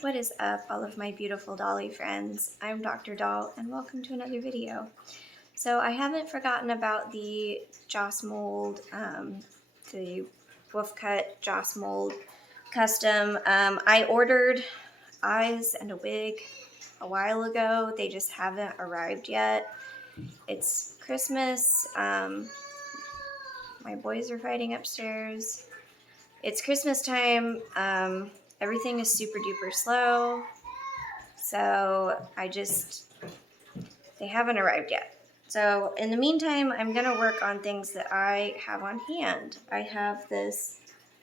What is up, all of my beautiful dolly friends? I'm Dr. Doll, and welcome to another video. So I haven't forgotten about the Joss mold, the wolf cut Joss mold custom. I ordered eyes and a wig a while ago. They just haven't arrived yet. It's Christmas. My boys are fighting upstairs. It's Christmas time. Everything is super duper slow. So they haven't arrived yet. So in the meantime, I'm gonna work on things that I have on hand. I have this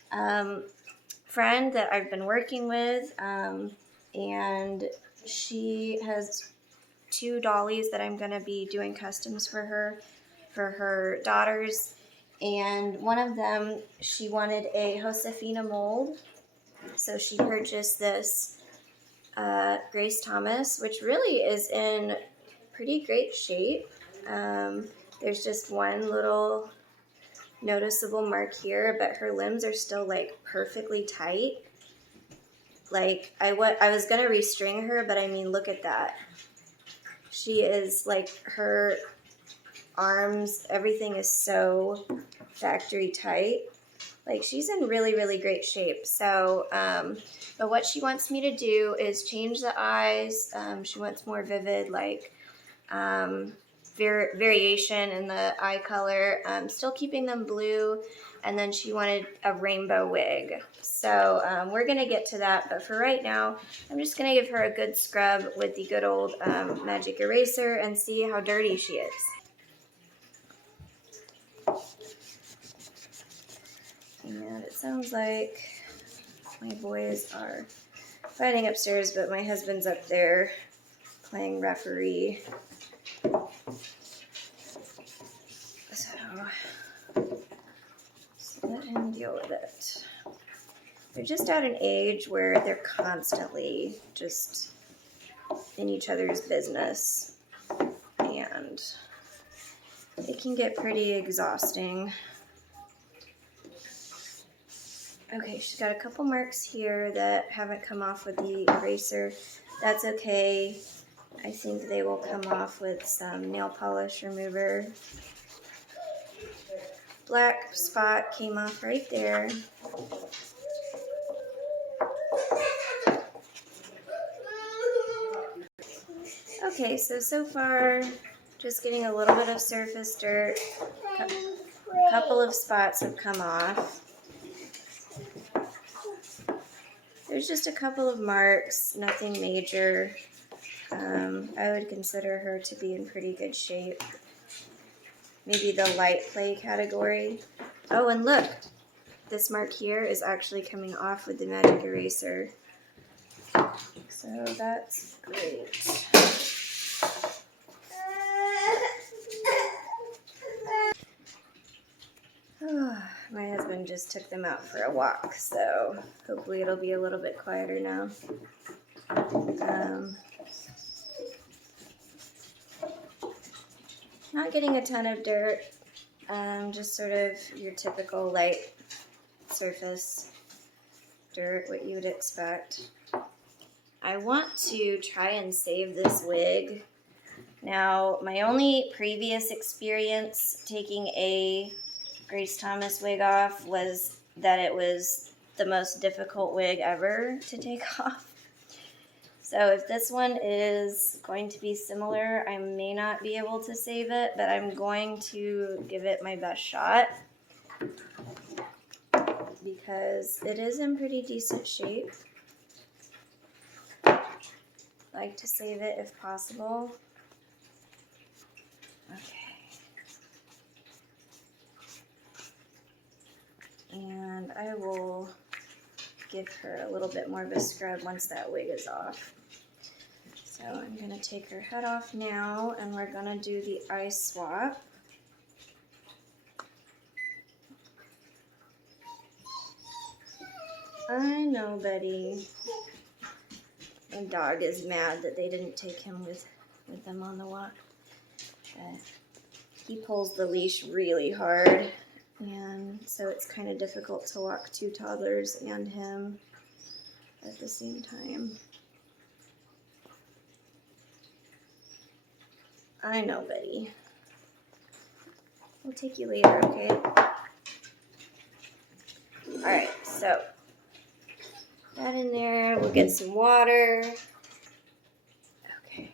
friend that I've been working with, and she has two dollies that I'm gonna be doing customs for her daughters. And one of them, she wanted a Josephina mold. So she purchased this Grace Thomas, which really is in pretty great shape. There's just one little noticeable mark here, but her limbs are still like perfectly tight. Like I was gonna restring her, but I mean, look at that. She is like, her arms, everything is so factory tight. Like, she's in really, really great shape. So, but what she wants me to do is change the eyes. She wants more vivid, like, variation in the eye color. Still keeping them blue. And then she wanted a rainbow wig. So, we're going to get to that. But for right now, I'm just going to give her a good scrub with the good old magic eraser and see how dirty she is. And it sounds like my boys are fighting upstairs, but my husband's up there playing referee. So let him deal with it. They're just at an age where they're constantly just in each other's business, and it can get pretty exhausting. Okay, she's got a couple marks here that haven't come off with the eraser. That's okay. I think they will come off with some nail polish remover. Black spot came off right there. Okay, so far, just getting a little bit of surface dirt. A couple of spots have come off. There's just a couple of marks, nothing major. I would consider her to be in pretty good shape. Maybe the light play category. Oh, and look, this mark here is actually coming off with the magic eraser. So that's great. My husband just took them out for a walk, so hopefully it'll be a little bit quieter now. Not getting a ton of dirt, just sort of your typical light surface dirt, what you would expect. I want to try and save this wig. Now, my only previous experience taking a Grace Thomas wig off was that it was the most difficult wig ever to take off. So if this one is going to be similar, I may not be able to save it, but I'm going to give it my best shot because it is in pretty decent shape. Like to save it if possible. Okay. And I will give her a little bit more of a scrub once that wig is off. So I'm going to take her head off now, and we're going to do the eye swap. I know, Betty. My dog is mad that they didn't take him with them on the walk. But he pulls the leash really hard, and so it's kind of difficult to walk two toddlers and him. at the same time. I know, Betty. We'll take you later, okay? Alright, so that in there. We'll get some water. Okay.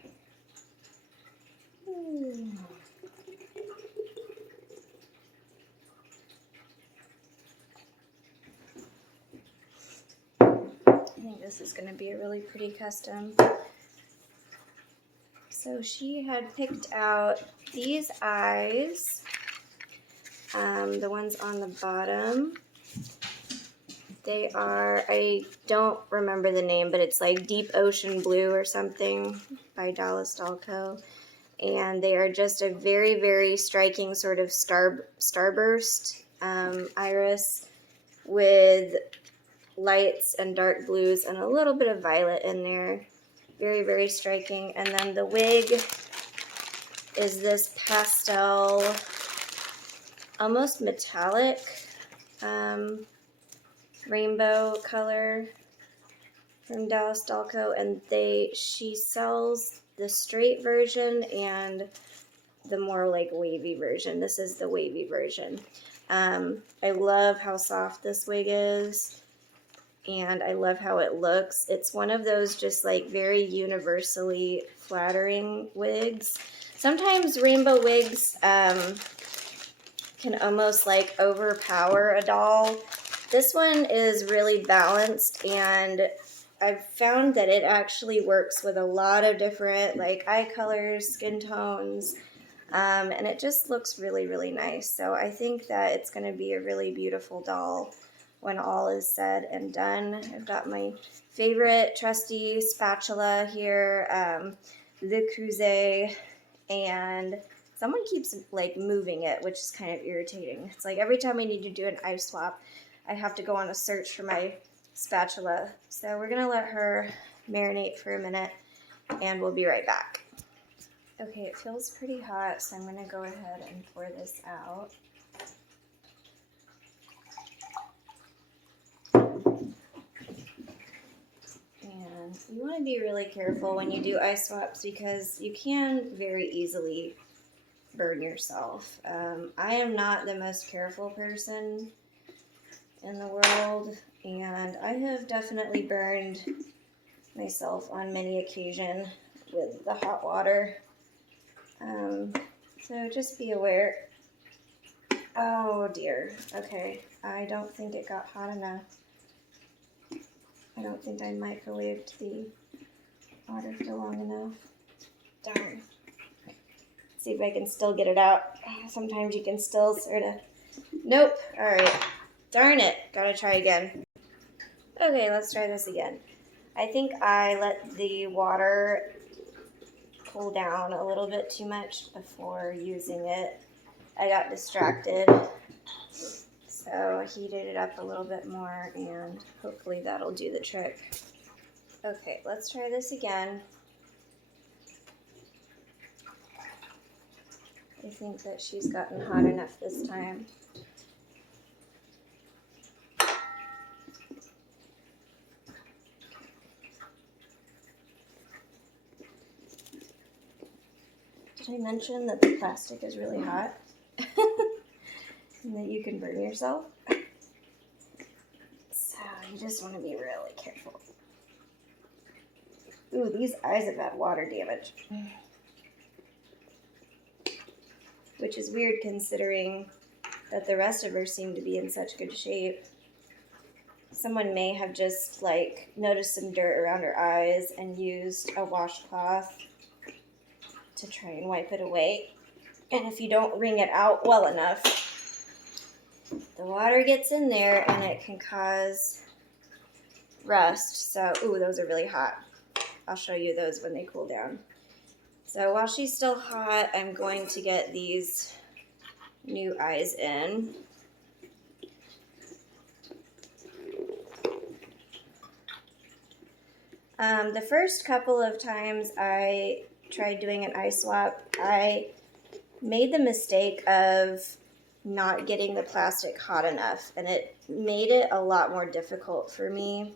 I think this is going to be a really pretty custom. So she had picked out these eyes, the ones on the bottom. They are, I don't remember the name, but it's like Deep Ocean Blue or something by Dallas Dalco. And they are just a very, very striking sort of starburst iris with lights and dark blues and a little bit of violet in there. Very, very striking. And then the wig is this pastel, almost metallic rainbow color from Dallas Dalco, and she sells the straight version and the more like wavy version. This is the wavy version. I love how soft this wig is, and I love how it looks. It's one of those just like very universally flattering wigs. Sometimes rainbow wigs can almost like overpower a doll. This one is really balanced, and I've found that it actually works with a lot of different like eye colors, skin tones, and it just looks really, really nice. So I think that it's going to be a really beautiful doll when all is said and done. I've got my favorite trusty spatula here, the Cruze, and someone keeps like moving it, which is kind of irritating. It's like every time I need to do an eye swap, I have to go on a search for my spatula. So we're gonna let her marinate for a minute and we'll be right back. Okay, it feels pretty hot, so I'm gonna go ahead and pour this out. And you want to be really careful when you do eye swaps because you can very easily burn yourself. I am not the most careful person in the world, and I have definitely burned myself on many occasions with the hot water. So just be aware. Oh dear. Okay, I don't think it got hot enough. I don't think I microwaved the water for long enough. Darn. See if I can still get it out. Sometimes you can still sort of... Nope. All right. Darn it. Gotta try again. Okay, let's try this again. I think I let the water cool down a little bit too much before using it. I got distracted. So I heated it up a little bit more, and hopefully that'll do the trick. Okay, let's try this again. I think that she's gotten hot enough this time. Did I mention that the plastic is really hot? And that you can burn yourself? So you just want to be really careful. Ooh, these eyes have had water damage. Which is weird considering that the rest of her seemed to be in such good shape. Someone may have just like noticed some dirt around her eyes and used a washcloth to try and wipe it away. And if you don't wring it out well enough, the water gets in there and it can cause rust. So, ooh, those are really hot. I'll show you those when they cool down. So while she's still hot, I'm going to get these new eyes in. The first couple of times I tried doing an eye swap, I made the mistake of not getting the plastic hot enough, and it made it a lot more difficult for me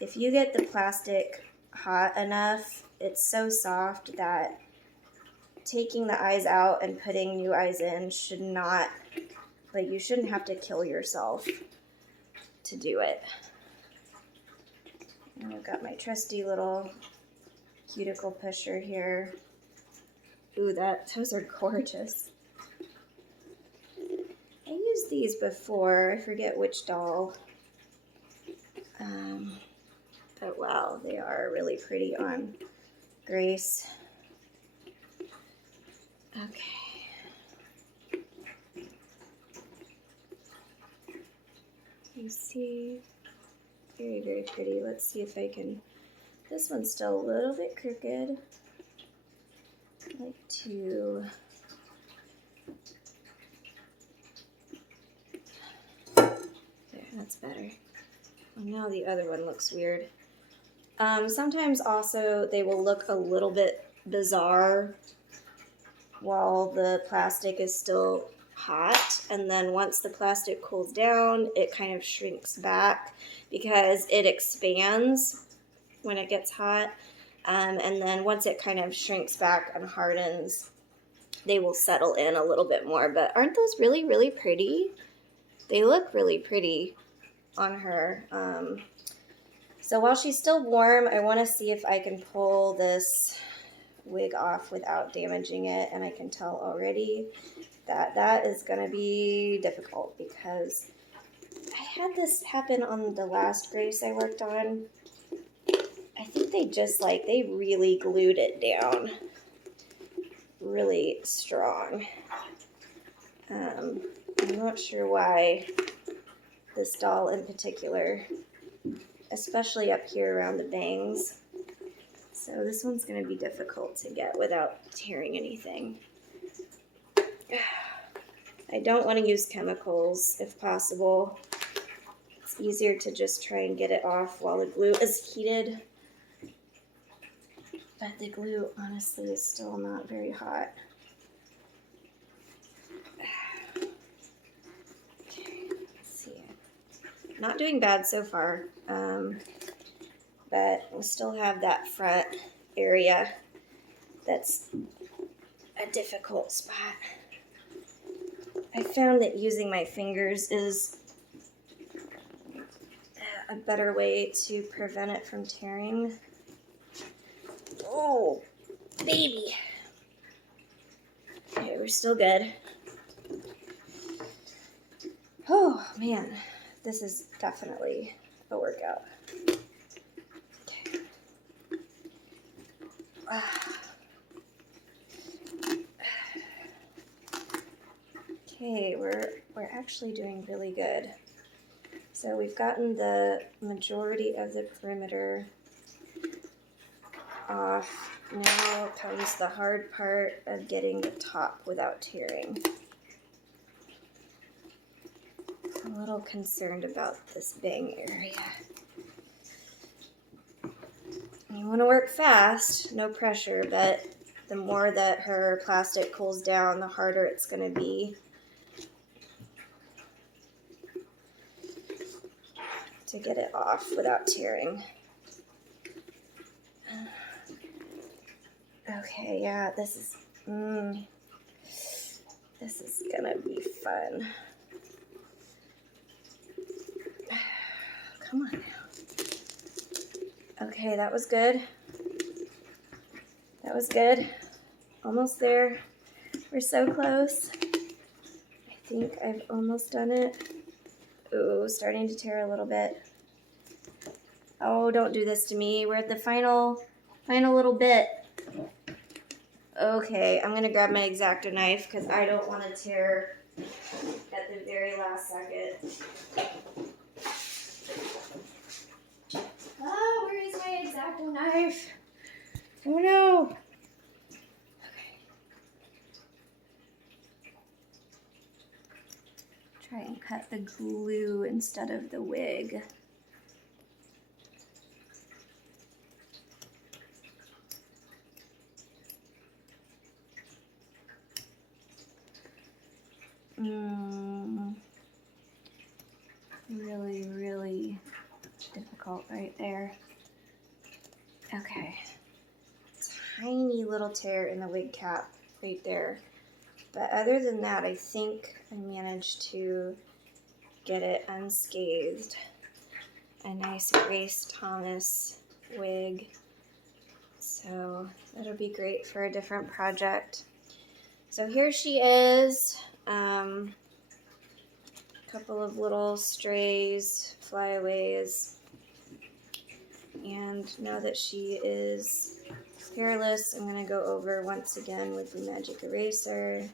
if you get the plastic hot enough, it's so soft that taking the eyes out and putting new eyes in should not, like, you shouldn't have to kill yourself to do it. And I've got my trusty little cuticle pusher here. Ooh, those are gorgeous. I used these before. I forget which doll. But wow, they are really pretty on Grace. Okay. You see, very, very pretty. Let's see if I can, this one's still a little bit crooked. I like to, there, that's better. Well, now the other one looks weird. Sometimes also they will look a little bit bizarre while the plastic is still hot, and then once the plastic cools down, it kind of shrinks back because it expands when it gets hot, and then once it kind of shrinks back and hardens, they will settle in a little bit more. But aren't those really, really pretty? They look really pretty on her. So while she's still warm, I want to see if I can pull this wig off without damaging it, and I can tell already that that is going to be difficult because I had this happen on the last Grace I worked on. I think they just they really glued it down really strong. I'm not sure why this doll in particular, especially up here around the bangs. So this one's going to be difficult to get without tearing anything. I don't want to use chemicals if possible. It's easier to just try and get it off while the glue is heated. But the glue honestly is still not very hot. Okay, let's see. Not doing bad so far. But we'll still have that front area that's a difficult spot. I found that using my fingers is a better way to prevent it from tearing. Oh, baby. Okay, we're still good. Oh, man. This is definitely a workout. Okay, we're actually doing really good. So we've gotten the majority of the perimeter off. Now comes the hard part of getting the top without tearing. I'm a little concerned about this bang area. You want to work fast, no pressure, but the more that her plastic cools down, the harder it's going to be to get it off without tearing. Okay, yeah, this is gonna be fun. Come on now. Okay, that was good. That was good. Almost there. We're so close. I think I've almost done it. Ooh, starting to tear a little bit. Oh, don't do this to me. We're at the final little bit. Okay, I'm gonna grab my X-Acto knife because I don't want to tear at the very last second. Oh, where is my X-Acto knife? Oh no! Okay. Try and cut the glue instead of the wig. Really, really difficult. right there. Okay. Tiny little tear in the wig cap right there. But other than that, I think I managed to get it unscathed. A nice Grace Thomas wig. So that'll be great for a different project. So here she is. Couple of little strays, flyaways. And now that she is hairless, I'm going to go over once again with the magic eraser.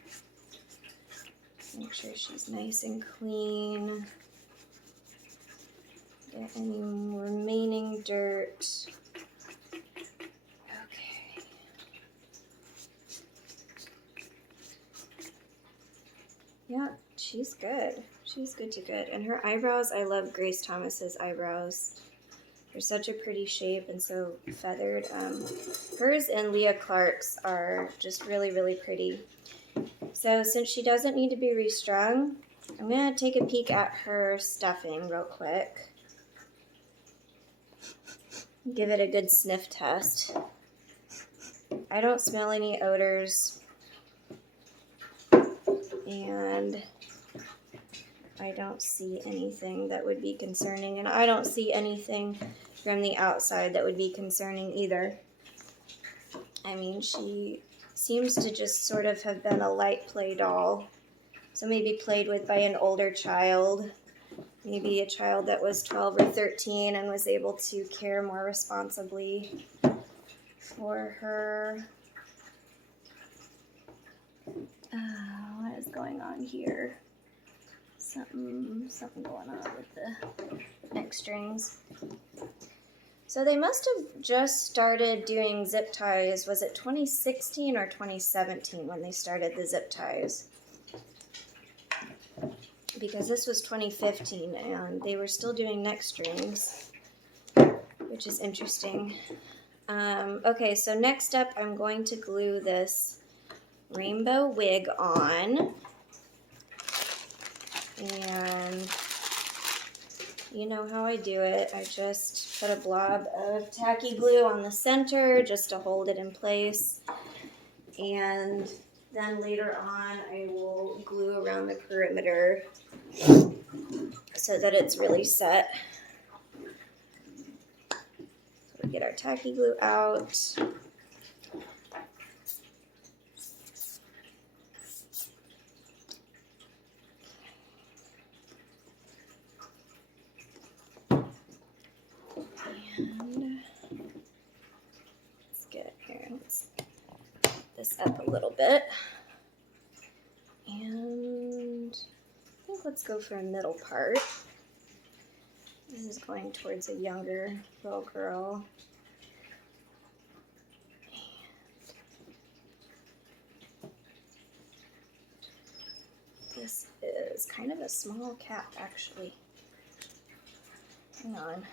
Make sure she's nice and clean. Get any remaining dirt. Okay. Yeah, she's good. She's good to good. And her eyebrows, I love Grace Thomas's eyebrows. They're such a pretty shape and so feathered. Hers and Leah Clark's are just really, really pretty. So since she doesn't need to be restrung, I'm going to take a peek at her stuffing real quick. Give it a good sniff test. I don't smell any odors. And I don't see anything that would be concerning. And I don't see anything from the outside that would be concerning either. I mean, she seems to just sort of have been a light play doll. So maybe played with by an older child. Maybe a child that was 12 or 13 and was able to care more responsibly for her. What is going on here? Something going on with the neck strings. So they must have just started doing zip ties. Was it 2016 or 2017 when they started the zip ties? Because this was 2015 and they were still doing neck strings, which is interesting. Okay, so next up I'm going to glue this rainbow wig on. And you know how I do it. I just put a blob of tacky glue on the center just to hold it in place. And then later on I will glue around the perimeter so that it's really set. So we get our tacky glue out. And let's get here. Let's put this up a little bit. And I think let's go for a middle part. This is going towards a younger little girl. This is kind of a small cap, actually. Hang on.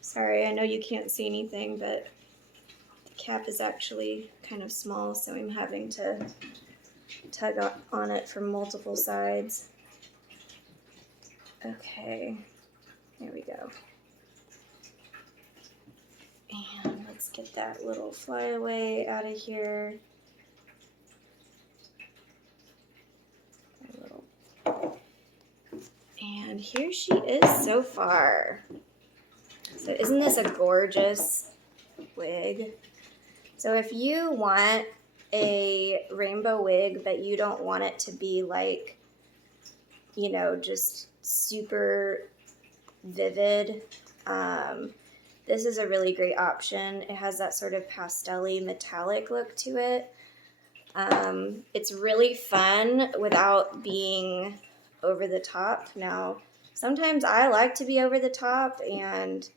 Sorry, I know you can't see anything, but the cap is actually kind of small, so I'm having to tug on it from multiple sides. Okay, here we go. And let's get that little flyaway out of here. And here she is so far. So isn't this a gorgeous wig? So if you want a rainbow wig, but you don't want it to be like, you know, just super vivid, this is a really great option. It has that sort of pastel-y metallic look to it. It's really fun without being over the top. Now, sometimes I like to be over the top, and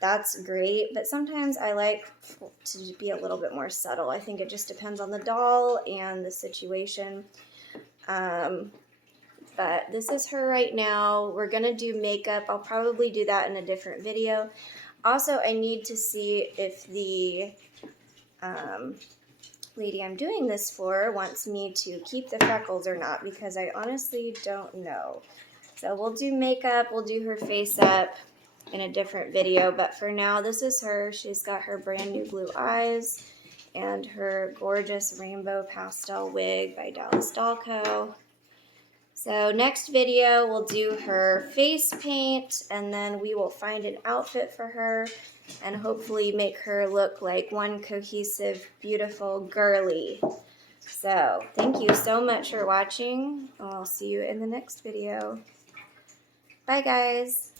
that's great, but sometimes I like to be a little bit more subtle. I think it just depends on the doll and the situation. But this is her right now. We're gonna do makeup. I'll probably do that in a different video. Also, I need to see if the lady I'm doing this for wants me to keep the freckles or not, because I honestly don't know. So we'll do makeup, we'll do her face up in a different video, but for now, this is her. She's got her brand new blue eyes and her gorgeous rainbow pastel wig by Dallas Doll Co. So next video, we'll do her face paint, and then we will find an outfit for her and hopefully make her look like one cohesive, beautiful girly. So thank you so much for watching. I'll see you in the next video. Bye, guys.